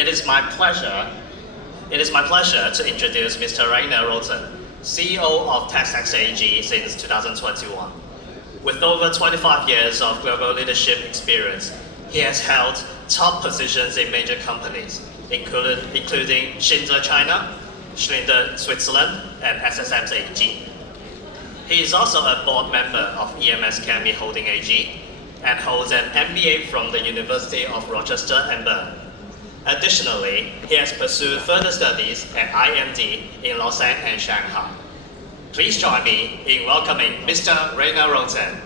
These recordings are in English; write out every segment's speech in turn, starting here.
It is my pleasure to introduce Mr. Roten, CEO of TESTEX AG since 2021. With over 25 years of global leadership experience, he has held top positions in major companies, including Schindler China, Schindler Switzerland, and SSM AG. He is also a board member of EMS Chemie Holding AG and holds an MBA from the University of Rochester and Bern. Additionally, he has pursued further studies at IMD in Lausanne and Shanghai. Please join me in welcoming Mr. Roten.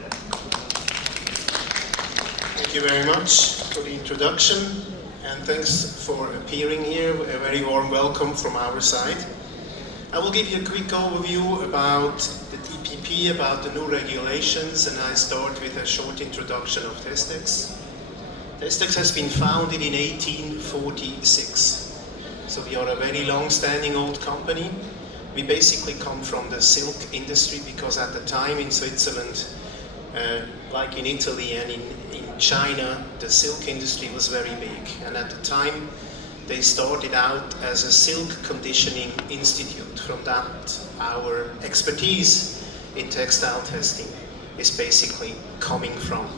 Thank you very much for the introduction, and thanks for appearing here. A very warm welcome from our side. I will give you a quick overview about the TPP, about the new regulations, and I start with a short introduction of TESTEX. TESTEX has been founded in 1846, so we are a very long-standing old company. We basically come from the silk industry because at the time in Switzerland, like in Italy and in China, the silk industry was very big, and at the time they started out as a silk conditioning institute. From that, our expertise in textile testing is basically coming from.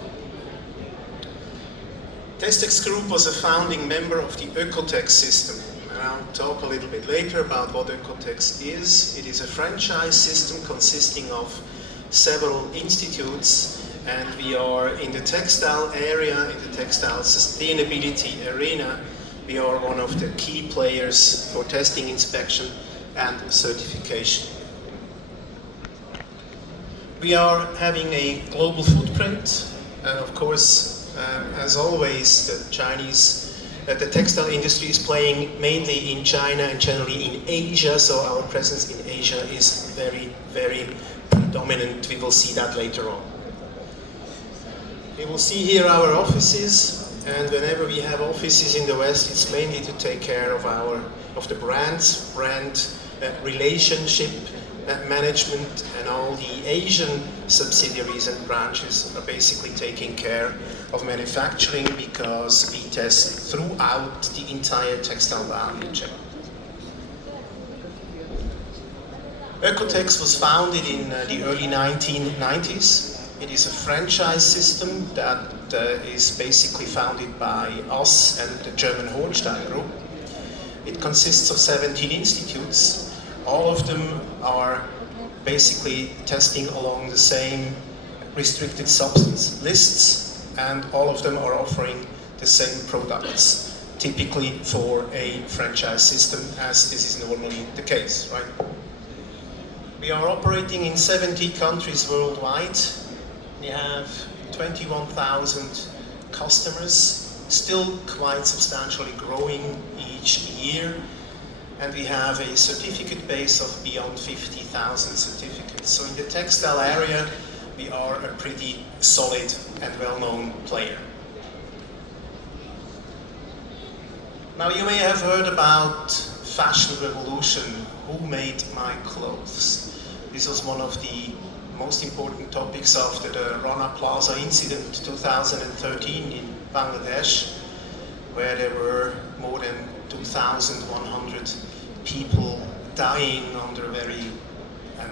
TESTEX Group was a founding member of the OEKO-TEX system, and I'll talk a little bit later about what OEKO-TEX is. It is a franchise system consisting of several institutes, and we are in the textile area, in the textile sustainability arena. We are one of the key players for testing, inspection, and certification. We are having a global footprint, and of course, as always, the textile industry is playing mainly in China and generally in Asia, so our presence in Asia is very, very predominant. We will see that later on. You will see here our offices. And whenever we have offices in the West, it's mainly to take care of the brand relationship management, and all the Asian subsidiaries and branches are basically taking care of manufacturing because we test throughout the entire textile value chain. OEKO-TEX was founded in the early 1990s. It is a franchise system that is basically founded by us and the German Hohenstein Group. It consists of 17 institutes. All of them are basically testing along the same restricted substance lists, and all of them are offering the same products, typically for a franchise system, as this is normally the case, right? We are operating in 70 countries worldwide. We have 21,000 customers, still quite substantially growing each year, and we have a certificate base of beyond 50,000 certificates. So in the textile area, we are a pretty solid and well-known player. Now you may have heard about fashion revolution, who made my clothes? This was one of the most important topics after the Rana Plaza incident 2013 in Bangladesh, where there were more than 2,100 people dying under very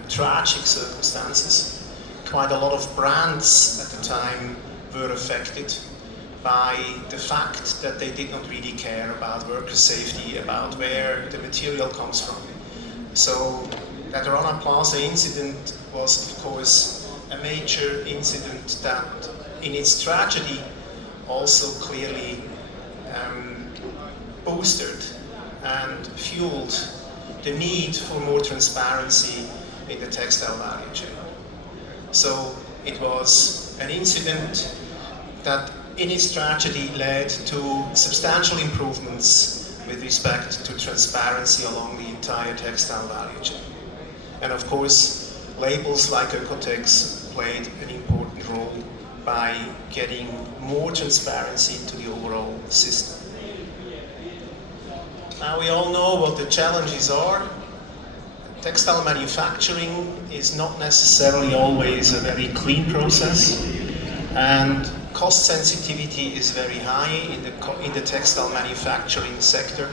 tragic circumstances. Quite a lot of brands at the time were affected by the fact that they did not really care about worker safety, about where the material comes from. So that Rana Plaza incident was, of course, a major incident that, in its tragedy, also clearly boosted and fueled the need for more transparency in the textile value chain. So it was an incident that, in its tragedy, led to substantial improvements with respect to transparency along the entire textile value chain. And of course, labels like OEKO-TEX played an important role by getting more transparency into the overall system. Now we all know what the challenges are. Textile manufacturing is not necessarily always a very clean process, and cost sensitivity is very high in the textile manufacturing sector.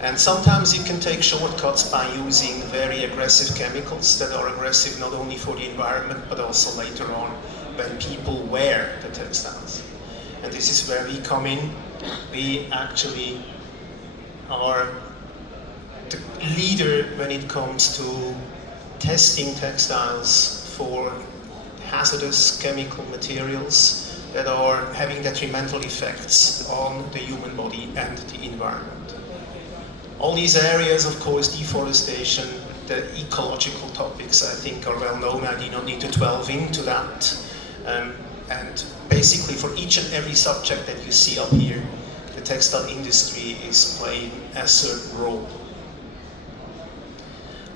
And sometimes you can take shortcuts by using very aggressive chemicals that are aggressive not only for the environment, but also later on when people wear the textiles. And this is where we come in. We actually are the leader when it comes to testing textiles for hazardous chemical materials that are having detrimental effects on the human body and the environment. All these areas, of course, deforestation, the ecological topics, I think, are well known. I do not need to delve into that. And basically, for each and every subject that you see up here, the textile industry is playing a certain role.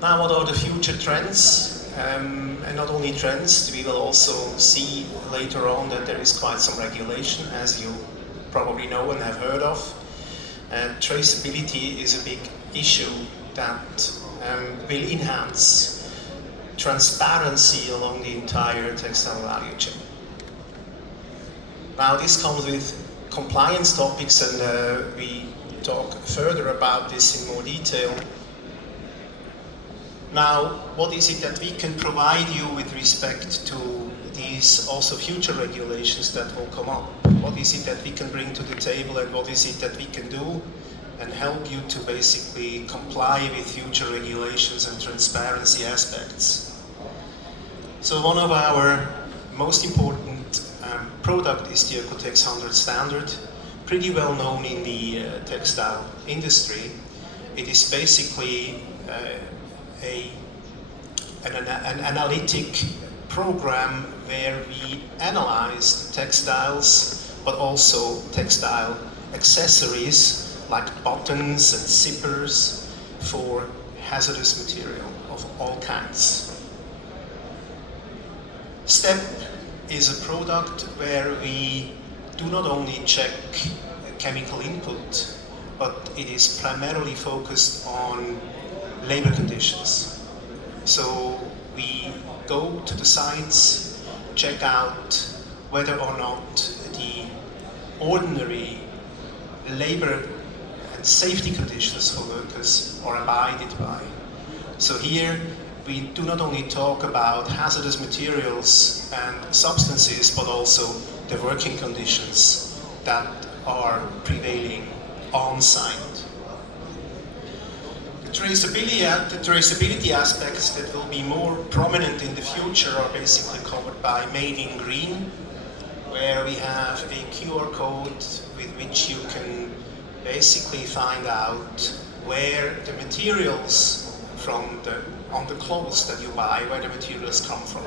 Now, what are the future trends? And not only trends, we will also see later on that there is quite some regulation, as you probably know and have heard of. Traceability is a big issue that will enhance transparency along the entire textile value chain. Now, this comes with compliance topics, and we talk further about this in more detail. Now, what is it that we can provide you with respect to these also future regulations that will come up? What is it that we can bring to the table, and what is it that we can do and help you to basically comply with future regulations and transparency aspects? So one of our most important product is the OEKO-TEX 100 standard, pretty well known in the textile industry. It is basically an analytic program where we analyze textiles, but also textile accessories like buttons and zippers for hazardous material of all kinds. STEP is a product where we do not only check chemical input, but it is primarily focused on labor conditions. So we go to the sites, check out whether or not the ordinary labor and safety conditions for workers are abided by. So here we do not only talk about hazardous materials and substances, but also the working conditions that are prevailing on site. The traceability aspects that will be more prominent in the future are basically covered by Made in Green, where we have a QR code with which you can basically find out where the materials on the clothes that you buy, where the materials come from,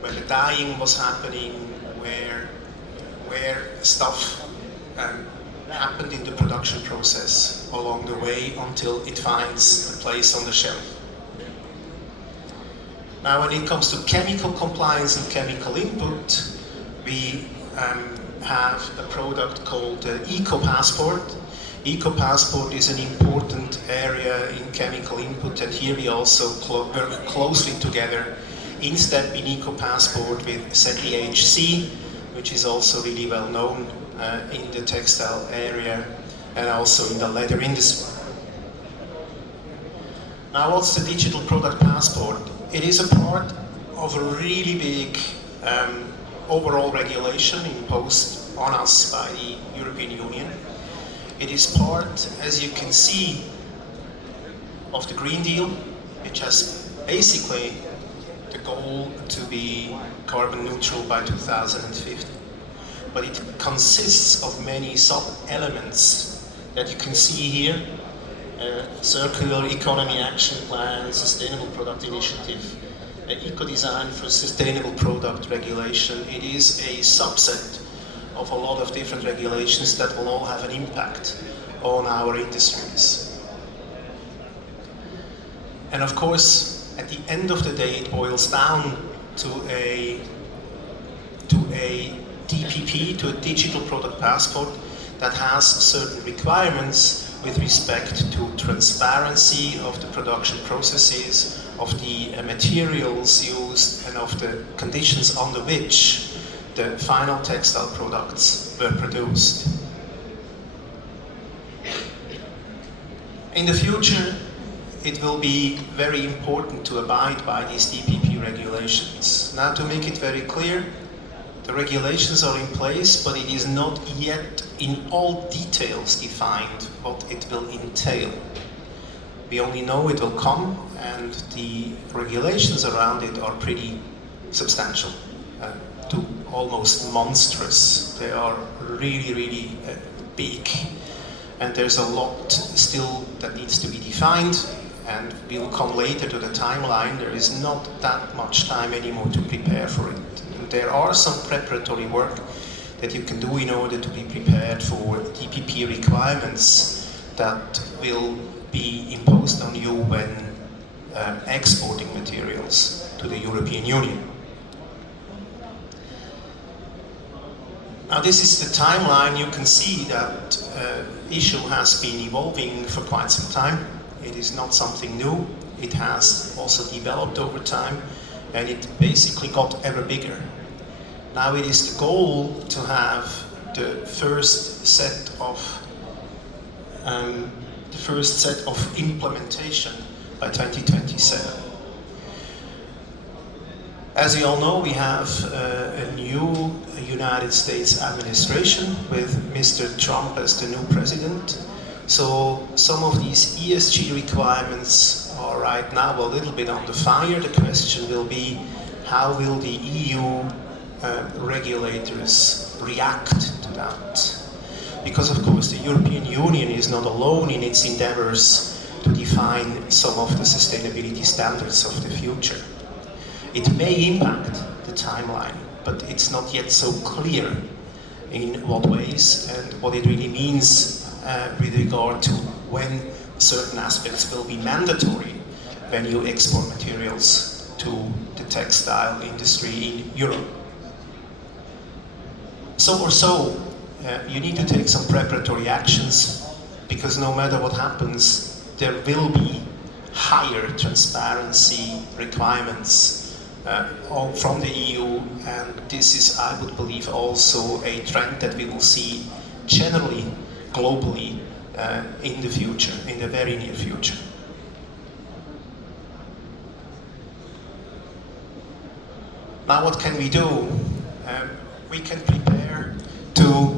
where the dyeing was happening, where stuff happened in the production process along the way until it finds a place on the shelf. Now, when it comes to chemical compliance and chemical input, we have a product called OEKO-Passport. OEKO-Passport is an important area in chemical input, and here we also work closely together in STEP in OEKO-Passport with ZDHC, which is also really well known in the textile area and also in the leather industry. Now, what's the digital product passport? It is a part of a really big overall regulation imposed on us by the European Union. It is part, as you can see, of the Green Deal, which has basically the goal to be carbon neutral by 2050. But it consists of many sub-elements that you can see here. Circular Economy Action Plan, Sustainable Product Initiative, Eco-Design for Sustainable Product Regulation. It is a subset of a lot of different regulations that will all have an impact on our industries. And of course, at the end of the day, it boils down to a DPP, to a digital product passport that has certain requirements with respect to transparency of the production processes, of the materials used, and of the conditions under which the final textile products were produced. In the future, it will be very important to abide by these DPP regulations. Now, to make it very clear, the regulations are in place, but it is not yet in all details defined what it will entail. We only know it will come, and the regulations around it are pretty substantial, to almost monstrous. They are really, really big, and there's a lot still that needs to be defined, and we will come later to the timeline. There is not that much time anymore to prepare for it. And there are some preparatory work that you can do in order to be prepared for DPP requirements that will be imposed on you when exporting materials to the European Union. Now, this is the timeline. You can see that issue has been evolving for quite some time. It is not something new. It has also developed over time, and it basically got ever bigger. Now it is the goal to have the first set of implementation by 2027. As you all know, we have a new United States administration with Mr. Trump as the new president. So some of these ESG requirements are right now a little bit on the fire. The question will be, how will the EU regulators react to that? Because of course the European Union is not alone in its endeavors to define some of the sustainability standards of the future. It may impact the timeline, but it's not yet so clear in what ways and what it really means with regard to when certain aspects will be mandatory when you export materials to the textile industry in Europe. You need to take some preparatory actions, because no matter what happens, there will be higher transparency requirements from the EU, and this is, I would believe, also a trend that we will see generally, globally, in the future, in the very near future. Now, what can we do? We can prepare to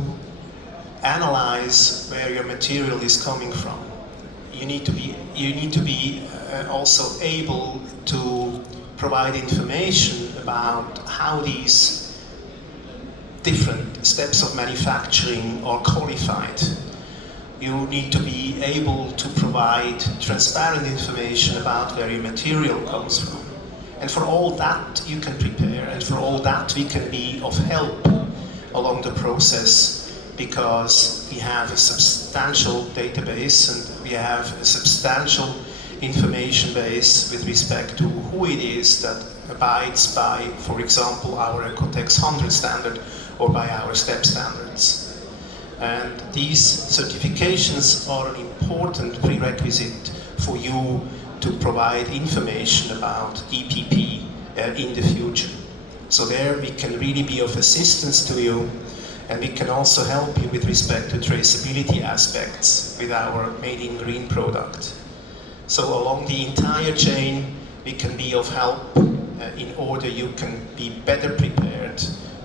analyze where your material is coming from. You need to be also able to provide information about how these different steps of manufacturing are qualified. You need to be able to provide transparent information about where your material comes from. And for all that you can prepare, and for all that we can be of help along the process, because we have a substantial database and we have a substantial information base with respect to who it is that abides by, for example, our OEKO-TEX 100 standard or by our STEP standards. And these certifications are an important prerequisite for you to provide information about DPP in the future. So there we can really be of assistance to you, and we can also help you with respect to traceability aspects with our Made in Green product. So along the entire chain we can be of help in order you can be better prepared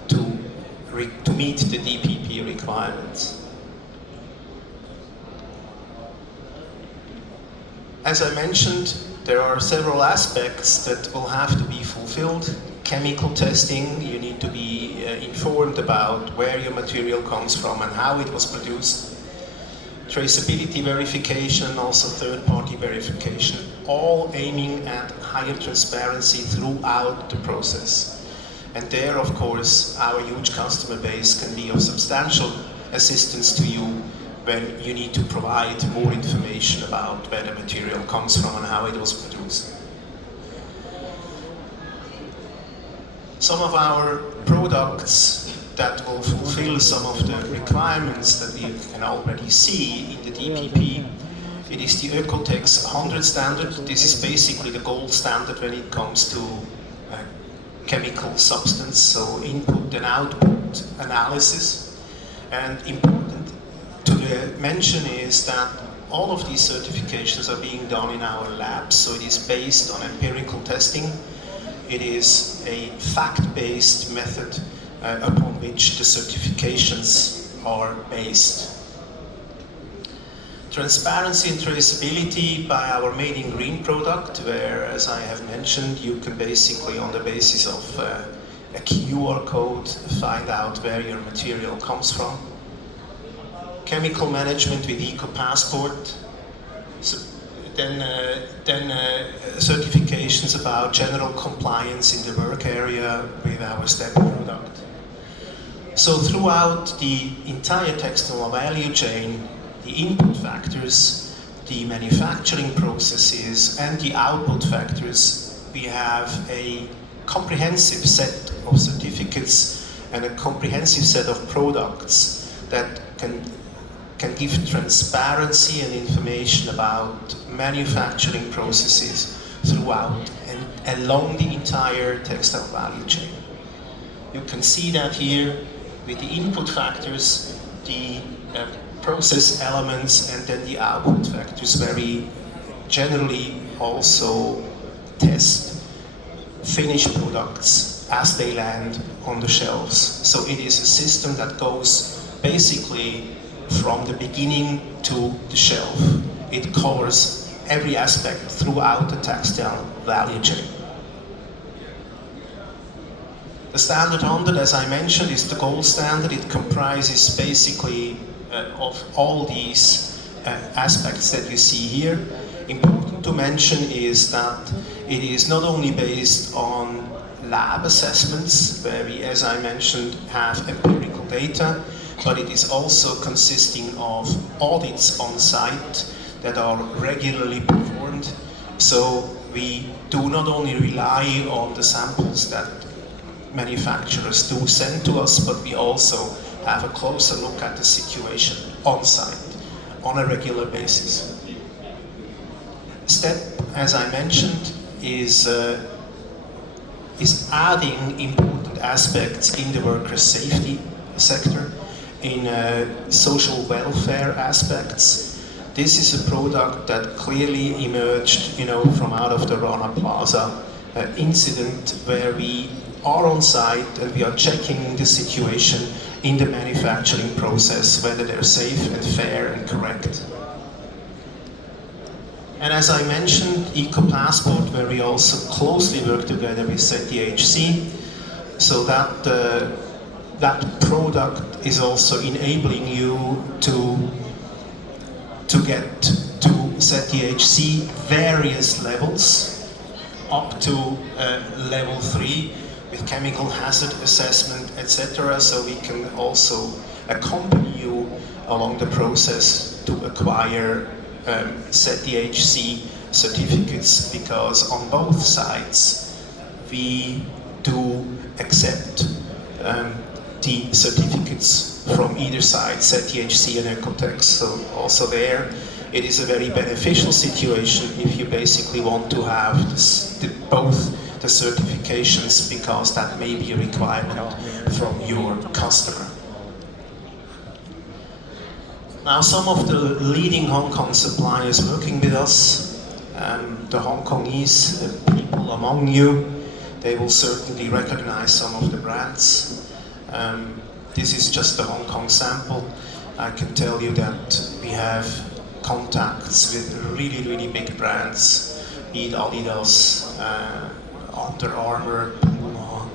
to meet the DPP requirements. As I mentioned, there are several aspects that will have to be fulfilled. Chemical testing, you need to be informed about where your material comes from and how it was produced. Traceability verification, also third-party verification, all aiming at higher transparency throughout the process. And there, of course, our huge customer base can be of substantial assistance to you when you need to provide more information about where the material comes from and how it was produced. Some of our products that will fulfill some of the requirements that we can already see in the DPP, it is the OEKO-TEX 100 standard. This is basically the gold standard when it comes to chemical substance, so input and output analysis. And important to mention is that all of these certifications are being done in our labs, so it is based on empirical testing. It is a fact-based method upon which the certifications are based. Transparency and traceability by our Made in Green product, where, as I have mentioned, you can basically, on the basis of a QR code, find out where your material comes from. Chemical management with ECO-Passport. So then certifications about general compliance in the work area with our STEP product. So throughout the entire textile value chain, the input factors, the manufacturing processes, and the output factors, we have a comprehensive set of certificates and a comprehensive set of products that can give transparency and information about manufacturing processes throughout and along the entire textile value chain. You can see that here with the input factors, the process elements, and then the output factors, where we generally also test finished products as they land on the shelves. So it is a system that goes basically from the beginning to the shelf. It covers every aspect throughout the textile value chain. The standard 100, as I mentioned, is the gold standard. It comprises basically of all these aspects that you see here. Important to mention is that it is not only based on lab assessments, where we, as I mentioned, have empirical data, but it is also consisting of audits on site that are regularly performed. So we do not only rely on the samples that manufacturers do send to us, but we also have a closer look at the situation on site on a regular basis. STEP, as I mentioned, is adding important aspects in the worker safety sector, in social welfare aspects. This is a product that clearly emerged, from out of the Rana Plaza incident, where we are on site and we are checking the situation in the manufacturing process, whether they're safe and fair and correct. And as I mentioned, ECO-Passport, where we also closely work together with ZDHC, so that that product is also enabling you to get to ZDHC various levels, up to level 3, with chemical hazard assessment, etc. So we can also accompany you along the process to acquire ZDHC certificates, because on both sides we do accept the certificates from either side, ZDHC and OEKO-TEX. So also there, it is a very beneficial situation if you basically want to have both the certifications, because that may be a requirement from your customer. Now, some of the leading Hong Kong suppliers working with us, the Hong Kongese people among you, they will certainly recognize some of the brands. This is just a Hong Kong sample. I can tell you that we have contacts with really, really big brands, be it Adidas, Under Armour, Puma,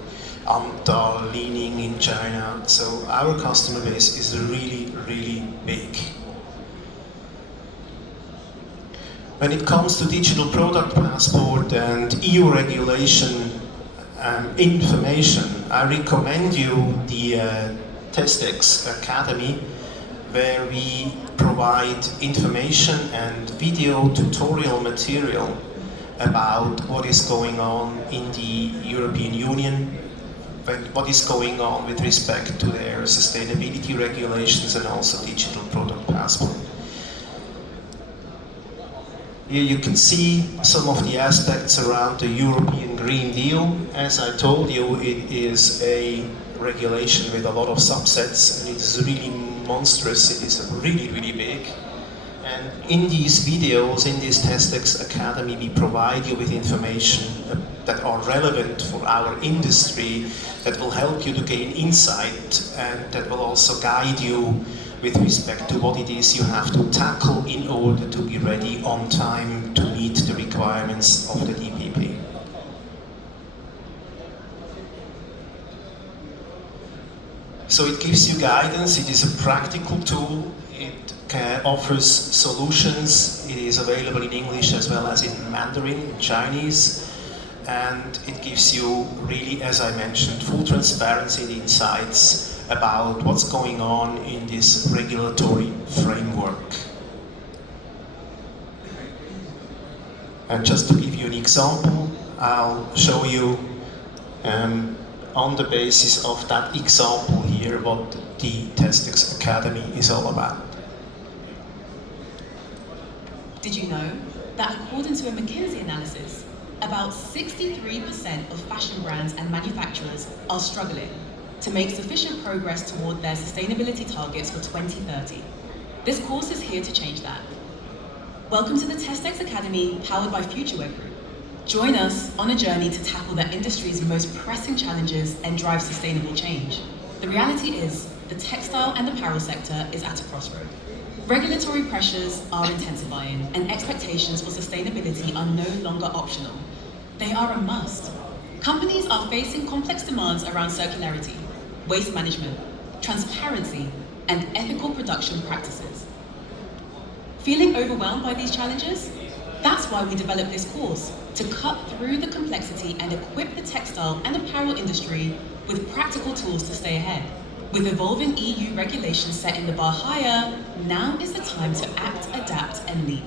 Anta, Li-Ning in China. So our customer base is really, really big. When it comes to digital product passport and EU regulation information, I recommend you the TESTEX Academy, where we provide information and video tutorial material about what is going on in the European Union, what is going on with respect to their sustainability regulations and also digital product passport. Here you can see some of the aspects around the European Green Deal. As I told you, it is a regulation with a lot of subsets, and it is really monstrous. It is really, really big. And in these videos, in this TESTEX Academy, we provide you with information that are relevant for our industry, that will help you to gain insight, and that will also guide you with respect to what it is you have to tackle in order to be ready on time to meet the requirements of the DPP. So it gives you guidance, it is a practical tool, it offers solutions, it is available in English as well as in Mandarin, in Chinese, and it gives you really, as I mentioned, full transparency and insights about what's going on in this regulatory framework. And just to give you an example, I'll show you on the basis of that example here what the TESTEX Academy is all about. Did you know that according to a McKinsey analysis, about 63% of fashion brands and manufacturers are struggling to make sufficient progress toward their sustainability targets for 2030. This course is here to change that. Welcome to the TESTEX Academy, powered by Futureware Group. Join us on a journey to tackle the industry's most pressing challenges and drive sustainable change. The reality is, the textile and apparel sector is at a crossroad. Regulatory pressures are intensifying, and expectations for sustainability are no longer optional. They are a must. Companies are facing complex demands around circularity, waste management, transparency, and ethical production practices. Feeling overwhelmed by these challenges? That's why we developed this course, to cut through the complexity and equip the textile and apparel industry with practical tools to stay ahead. With evolving EU regulations setting the bar higher, now is the time to act, adapt, and lead.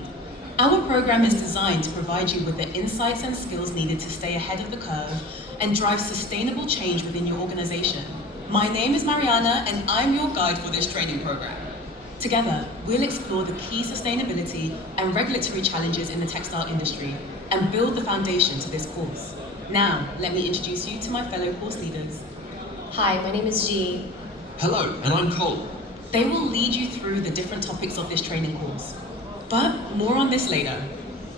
Our program is designed to provide you with the insights and skills needed to stay ahead of the curve and drive sustainable change within your organization. My name is Mariana, and I'm your guide for this training program. Together, we'll explore the key sustainability and regulatory challenges in the textile industry and build the foundation to this course. Now, let me introduce you to my fellow course leaders. Hi, my name is G. Hello, and I'm Cole. They will lead you through the different topics of this training course. But more on this later.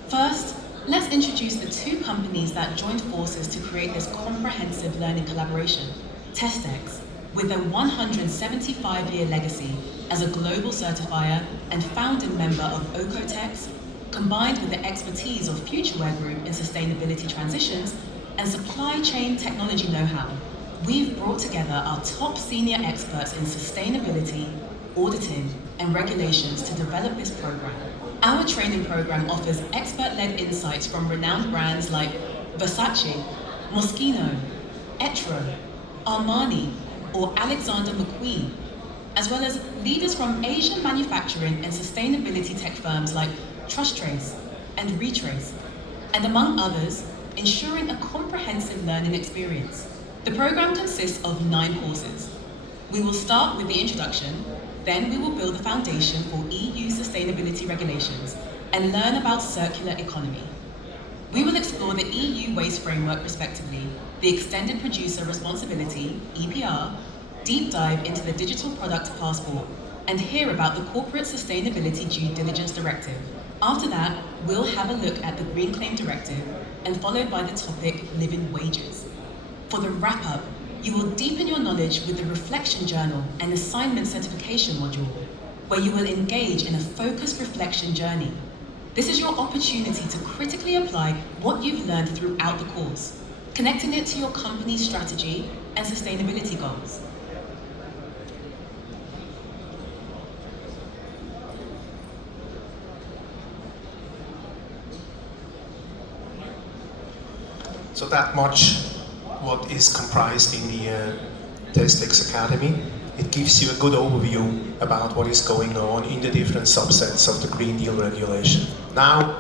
First, let's introduce the two companies that joined forces to create this comprehensive learning collaboration. TESTEX, with a 175-year legacy as a global certifier and founding member of OEKO-TEX, combined with the expertise of Futureware Group in sustainability transitions and supply chain technology know-how, we've brought together our top senior experts in sustainability, auditing, and regulations to develop this program. Our training program offers expert-led insights from renowned brands like Versace, Moschino, Etro, Armani, or Alexander McQueen, as well as leaders from Asian manufacturing and sustainability tech firms like TrustTrace and Retrace, and among others, ensuring a comprehensive learning experience. The program consists of 9 courses. We will start with the introduction, then we will build the foundation for EU sustainability regulations and learn about circular economy. We will explore the EU waste framework respectively, the extended producer responsibility, EPR, deep dive into the digital product passport, and hear about the corporate sustainability due diligence directive. After that, we'll have a look at the Green Claim Directive, and followed by the topic living wages. For the wrap-up, you will deepen your knowledge with the Reflection Journal and Assignment Certification module, where you will engage in a focused reflection journey. This is your opportunity to critically apply what you've learned throughout the course, connecting it to your company's strategy and sustainability goals. So that much what is comprised in the TESTEX Academy. It gives you a good overview about what is going on in the different subsets of the Green Deal regulation. Now,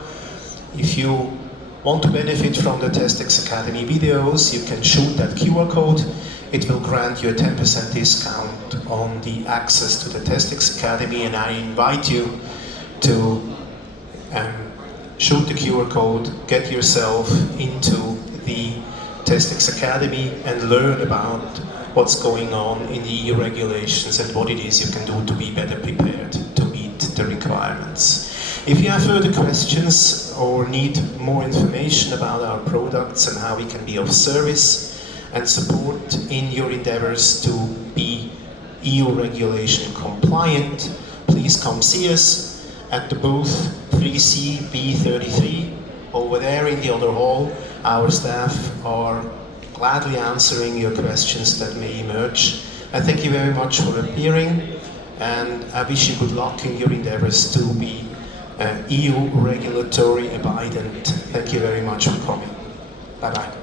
if you want to benefit from the TESTEX Academy videos, you can shoot that QR code. It will grant you a 10% discount on the access to the TESTEX Academy, and I invite you to shoot the QR code, get yourself into the TESTEX Academy and learn about what's going on in the EU regulations and what it is you can do to be better prepared to meet the requirements. If you have further questions or need more information about our products and how we can be of service and support in your endeavors to be EU regulation compliant, please come see us at the booth 3C-B33 over there in the other hall. Our staff are gladly answering your questions that may emerge. I thank you very much for appearing, and I wish you good luck in your endeavors to be EU regulatory abidant. Thank you very much for coming. Bye-bye.